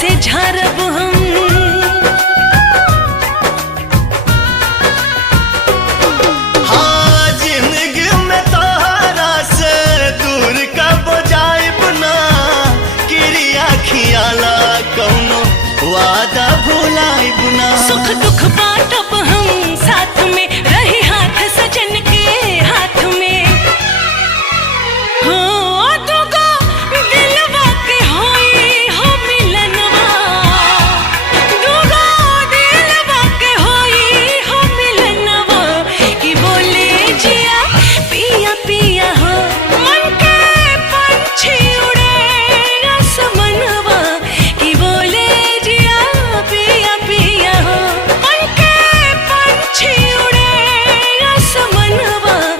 से झारब हम। हाँ जिंदगी में तोहरा से दूर कब जाइब ना, क्रिया खियाला कौनो वादा भुलाइब ना। सुख दुख बाटब